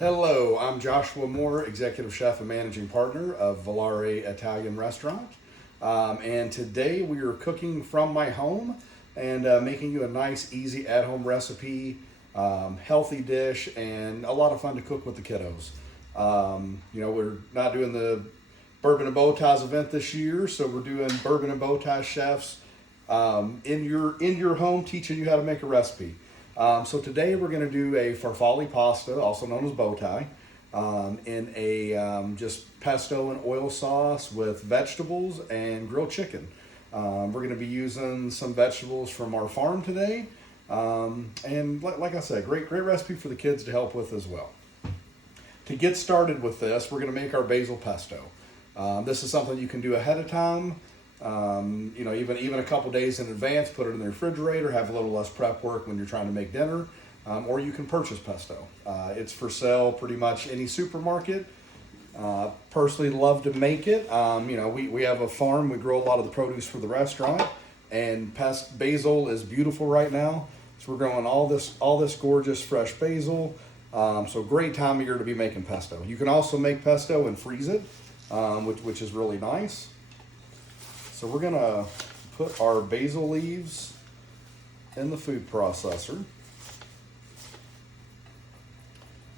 Hello, I'm Joshua Moore, Executive Chef and Managing Partner of Volare Italian Restaurant. And today we are cooking from my home and making you a nice, easy at-home recipe, healthy dish, and a lot of fun to cook with the kiddos. We're not doing the Bourbon Bowties event this year, so we're doing Bourbon Bowties chefs in your home, teaching you how to make a recipe. So today we're going to do a farfalle pasta, also known as bow tie, in a just pesto and oil sauce with vegetables and grilled chicken. We're going to be using some vegetables from our farm today, and like I said, great recipe for the kids to help with as well. To get started with this, we're going to make our basil pesto. This is something you can do ahead of time. Even a couple days in advance, put it in the refrigerator, have a little less prep work when you're trying to make dinner, or you can purchase pesto. It's for sale pretty much any supermarket. Personally love to make it. We have a farm, we grow a lot of the produce for the restaurant, and basil is beautiful right now. So we're growing all this gorgeous fresh basil. So great time of year to be making pesto. You can also make pesto and freeze it, which is really nice. So we're gonna put our basil leaves in the food processor.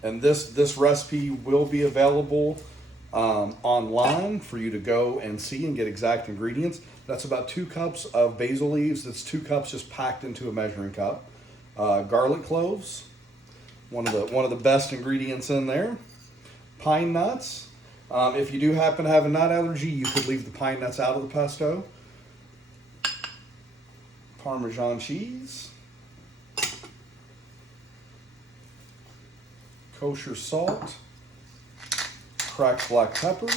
And this recipe will be available online for you to go and see and get exact ingredients. That's about 2 cups of basil leaves. That's 2 cups just packed into a measuring cup. Garlic cloves, one of the best ingredients in there. Pine nuts. If you do happen to have a nut allergy, you could leave the pine nuts out of the pesto. Parmesan cheese. Kosher salt. Cracked black pepper.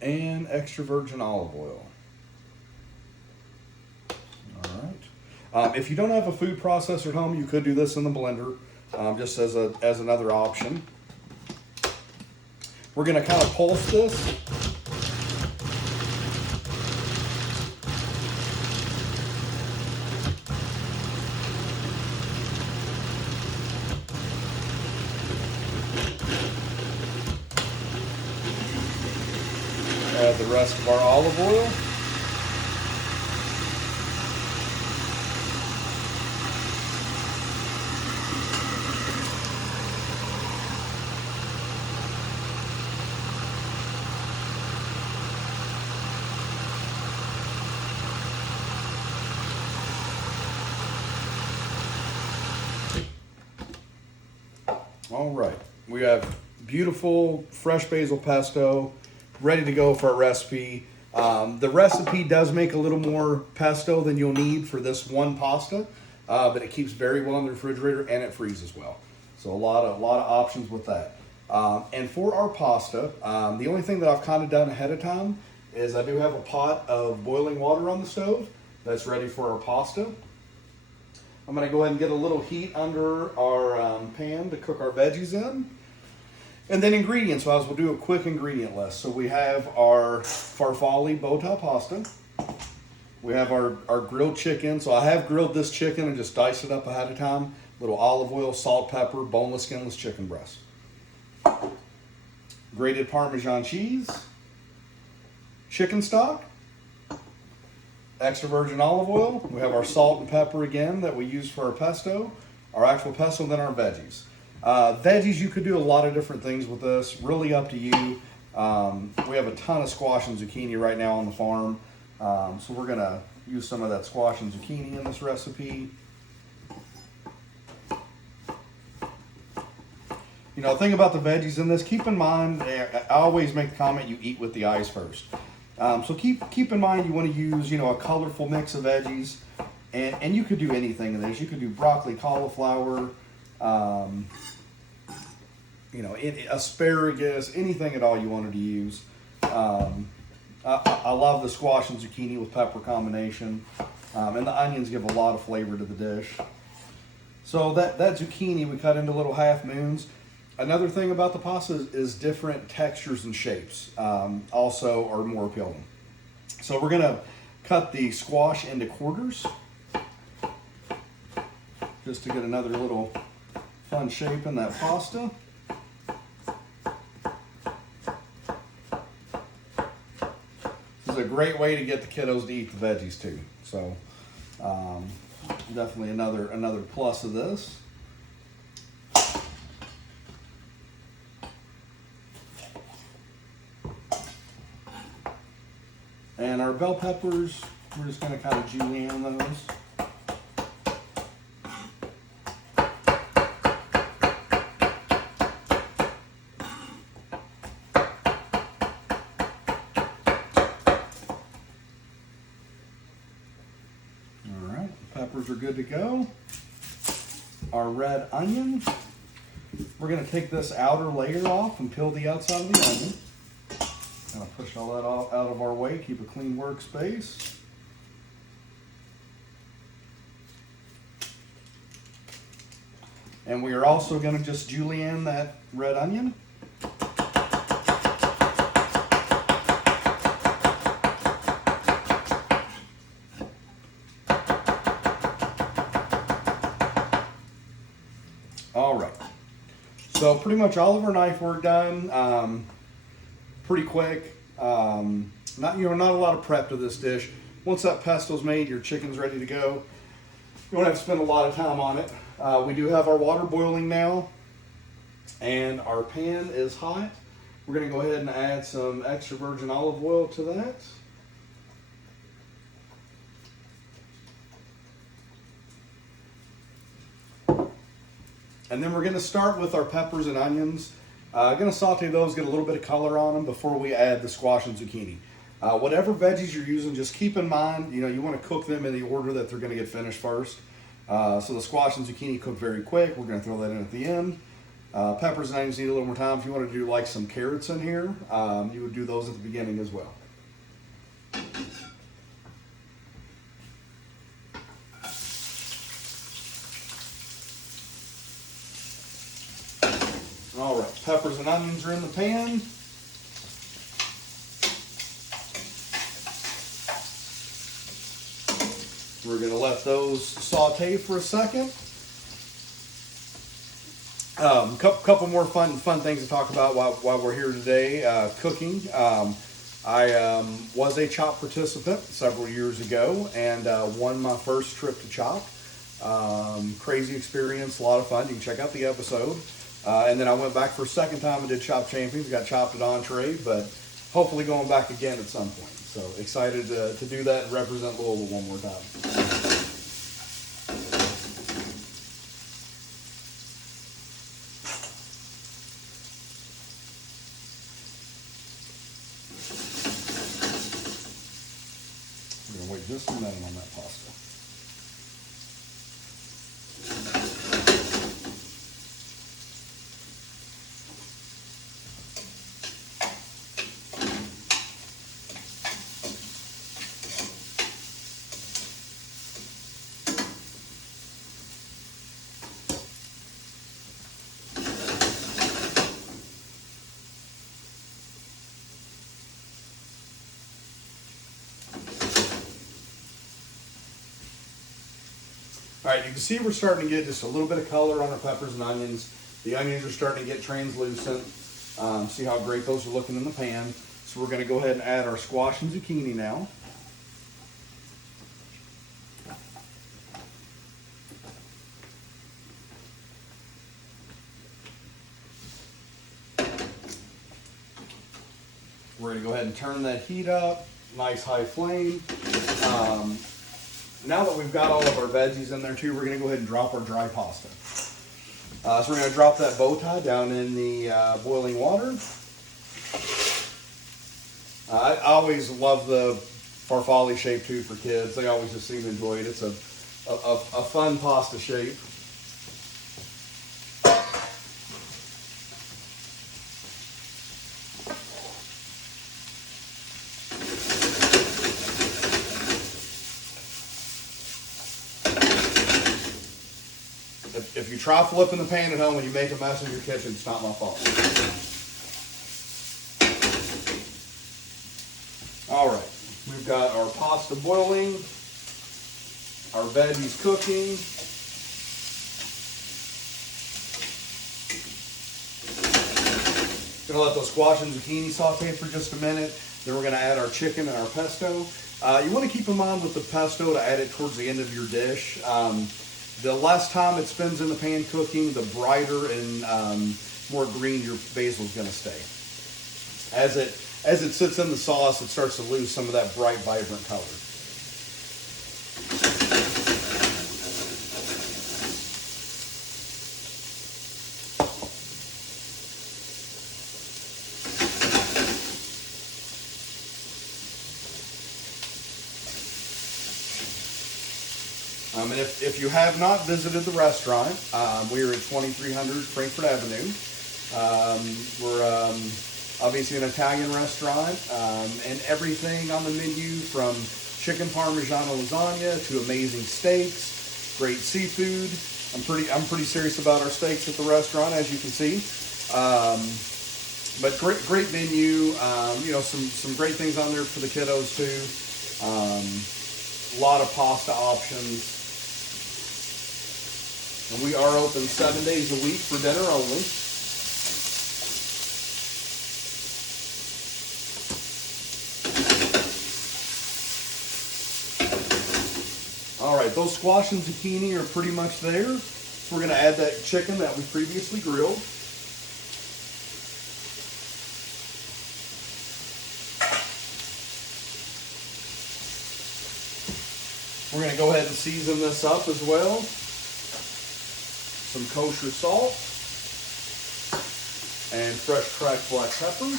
And extra virgin olive oil. If you don't have a food processor at home, you could do this in the blender, just as another option. We're going to kind of pulse this. Add the rest of our olive oil. All right, we have beautiful fresh basil pesto ready to go for our recipe. The recipe does make a little more pesto than you'll need for this one pasta, but it keeps very well in the refrigerator and it freezes well. So a lot of options with that. And for our pasta, the only thing that I've kind of done ahead of time is I do have a pot of boiling water on the stove that's ready for our pasta. I'm going to go ahead and get a little heat under our pan to cook our veggies in. And then ingredients wise, we'll do a quick ingredient list. So we have our farfalle bow tie pasta. We have our grilled chicken. So I have grilled this chicken and just diced it up ahead of time. Little olive oil, salt, pepper, boneless, skinless chicken breast. Grated Parmesan cheese. Chicken stock. Extra virgin olive oil. We have our salt and pepper again that we use for our pesto, our actual pesto, and then our veggies. Veggies, you could do a lot of different things with this, really up to you. We have a ton of squash and zucchini right now on the farm, so we're going to use some of that squash and zucchini in this recipe. The thing about the veggies in this, keep in mind, I always make the comment, you eat with the eyes first. So keep in mind you want to use, a colorful mix of veggies, and you could do anything in this. You could do broccoli, cauliflower, asparagus, anything at all you wanted to use. I love the squash and zucchini with pepper combination, and the onions give a lot of flavor to the dish. So that zucchini we cut into little half moons. Another thing about the pasta is different textures and shapes also are more appealing. So we're gonna cut the squash into quarters just to get another little fun shape in that pasta. This is a great way to get the kiddos to eat the veggies too. So definitely another plus of this. And our bell peppers, we're just going to kind of julienne those. All right, the peppers are good to go. Our red onion, we're going to take this outer layer off and peel the outside of the onion. Kind of push all that out of our way, keep a clean workspace. And we are also going to just julienne that red onion. All right. So pretty much all of our knife work done. Pretty quick. Not a lot of prep to this dish. Once that pesto's made, your chicken's ready to go. You won't have to spend a lot of time on it. We do have our water boiling now, and our pan is hot. We're going to go ahead and add some extra virgin olive oil to that. And then we're going to start with our peppers and onions. Going to saute those, get a little bit of color on them before we add the squash and zucchini. Whatever veggies you're using, just keep in mind, you want to cook them in the order that they're going to get finished first. So the squash and zucchini cook very quick. We're going to throw that in at the end. Peppers and onions need a little more time. If you want to do like some carrots in here, you would do those at the beginning as well. All right, peppers and onions are in the pan. We're going to let those saute for a second. Couple more fun things to talk about while we're here today. Cooking. I was a CHOP participant several years ago and won my first trip to CHOP. Crazy experience, a lot of fun. You can check out the episode. And then I went back for a second time and did CHOP Champions. Got chopped at entree, but hopefully going back again at some point. So excited to do that and represent Louisville one more time. We're going to wait just a minute on that pasta. All right, you can see we're starting to get just a little bit of color on our peppers and onions. The onions are starting to get translucent. See how great those are looking in the pan. So we're going to go ahead and add our squash and zucchini now. We're going to go ahead and turn that heat up, nice high flame. Now that we've got all of our veggies in there too, we're going to go ahead and drop our dry pasta. So we're going to drop that bow tie down in the boiling water. I always love the farfalle shape too for kids. They always just seem to enjoy it. It's a fun pasta shape. If you try flipping the pan at home and you make a mess in your kitchen, it's not my fault. All right, we've We've got our pasta boiling, our veggies cooking. Gonna let those squash and zucchini saute for just a minute. Then we're gonna add our chicken and our pesto. You wanna keep in mind with the pesto to add it towards the end of your dish. The less time it spends in the pan cooking, the brighter and more green your basil is gonna stay. As it sits in the sauce, it starts to lose some of that bright, vibrant color. And if you have not visited the restaurant, we're at 2300 Frankfort Avenue. We're obviously an Italian restaurant, and everything on the menu from chicken parmigiano lasagna to amazing steaks, great seafood. I'm pretty serious about our steaks at the restaurant, as you can see. But great menu. Some great things on there for the kiddos too. A lot of pasta options. And we are open 7 days a week for dinner only. All right, those squash and zucchini are pretty much there. So we're going to add that chicken that we previously grilled. We're going to go ahead and season this up as well. Some kosher salt and fresh cracked black pepper.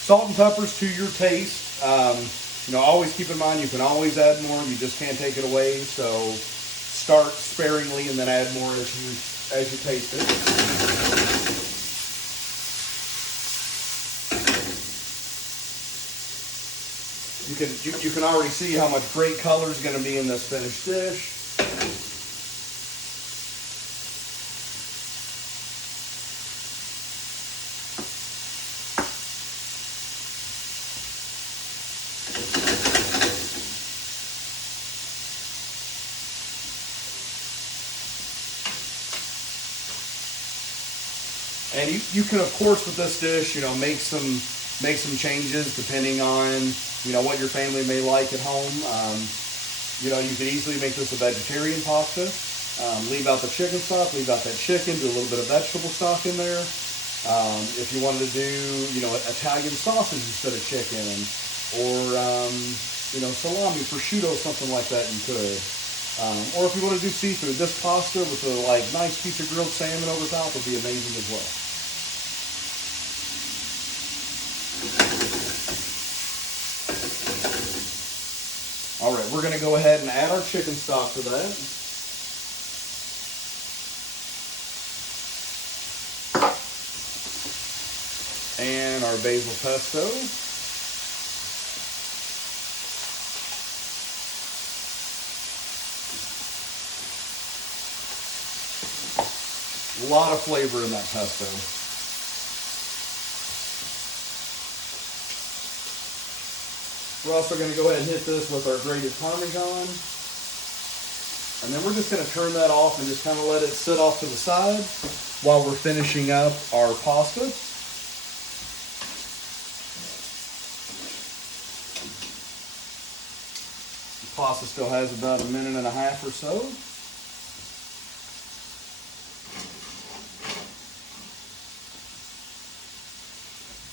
Salt and peppers to your taste. Always keep in mind you can always add more. You just can't take it away. So start sparingly and then add more as you taste it. You can already see how much great color is going to be in this finished dish. And you can, of course, with this dish, make some changes depending on what your family may like at home. You could easily make this a vegetarian pasta. Leave out the chicken stock, leave out that chicken, do a little bit of vegetable stock in there. If you wanted to do, Italian sausage instead of chicken, or salami, prosciutto, something like that, you could. Or if you want to do seafood, this pasta with a nice piece of grilled salmon over top would be amazing as well. All right, we're going to go ahead and add our chicken stock to that. And our basil pesto. A lot of flavor in that pesto. We're also going to go ahead and hit this with our grated Parmesan. And then we're just going to turn that off and just kind of let it sit off to the side while we're finishing up our pasta. The pasta still has about a minute and a half or so.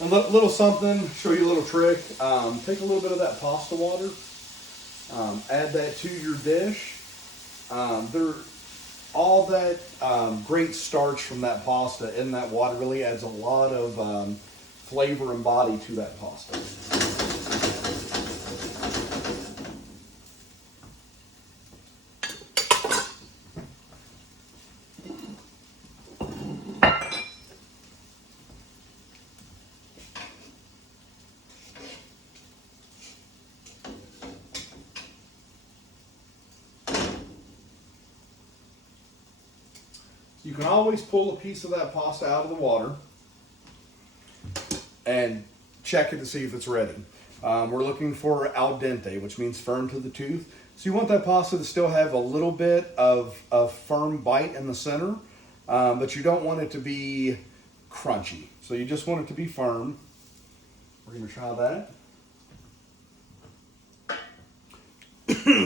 A little something, show you a little trick. Take a little bit of that pasta water, add that to your dish. All that great starch from that pasta in that water really adds a lot of flavor and body to that pasta. You can always pull a piece of that pasta out of the water and check it to see if it's ready. We're looking for al dente, which means firm to the tooth. So you want that pasta to still have a little bit of firm bite in the center, but you don't want it to be crunchy. So you just want it to be firm. We're going to try that.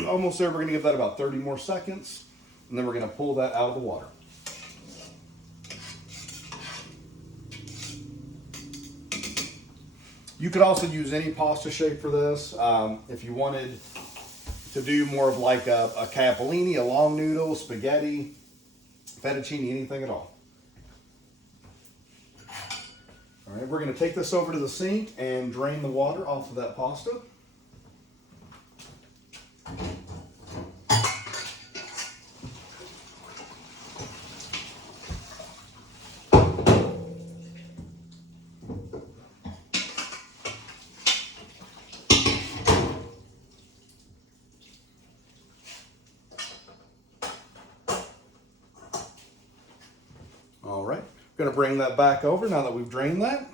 Almost there. We're going to give that about 30 more seconds, and then we're going to pull that out of the water. You could also use any pasta shape for this. If you wanted to do more of like a capellini, a long noodle, spaghetti, fettuccine, anything at all. All right, we're going to take this over to the sink and drain the water off of that pasta. All right, going to bring that back over now that we've drained that.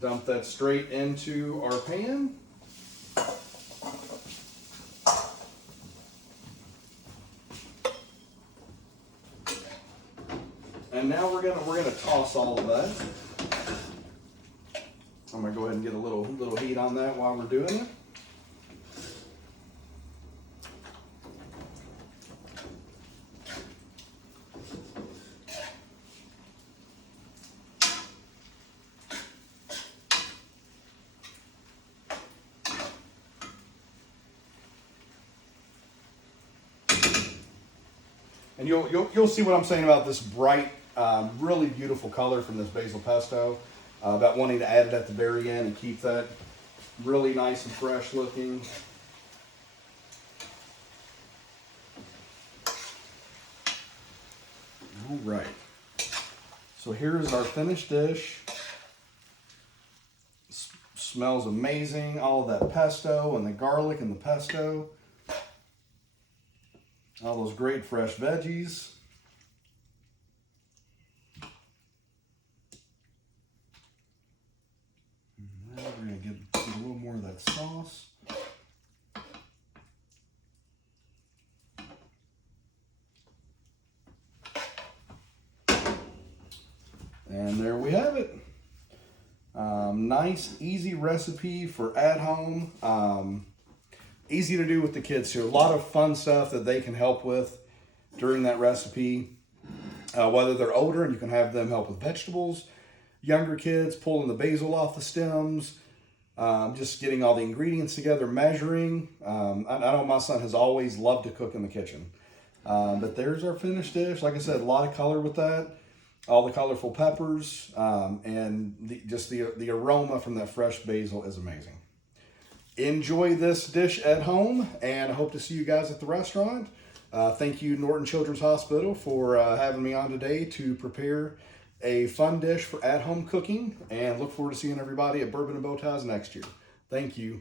Dump that straight into our pan. And now we're gonna toss all of that. I'm gonna go ahead and get a little heat on that while we're doing it. And you'll see what I'm saying about this bright, really beautiful color from this basil pesto. About wanting to add it at the very end and keep that really nice and fresh looking. All right. So here's our finished dish. Smells amazing. All of that pesto and the garlic and the pesto. All those great fresh veggies. And now we're going to get a little more of that sauce. And there we have it. Nice, easy recipe for at home. Easy to do with the kids too. A lot of fun stuff that they can help with during that recipe. Whether they're older and you can have them help with vegetables, younger kids pulling the basil off the stems, just getting all the ingredients together, measuring. I know my son has always loved to cook in the kitchen. But there's our finished dish. Like I said, a lot of color with that. All the colorful peppers, and the aroma from that fresh basil is amazing. Enjoy this dish at home, and I hope to see you guys at the restaurant. Thank you, Norton Children's Hospital, for having me on today to prepare a fun dish for at-home cooking, and look forward to seeing everybody at Bourbon Bowties next year. Thank you.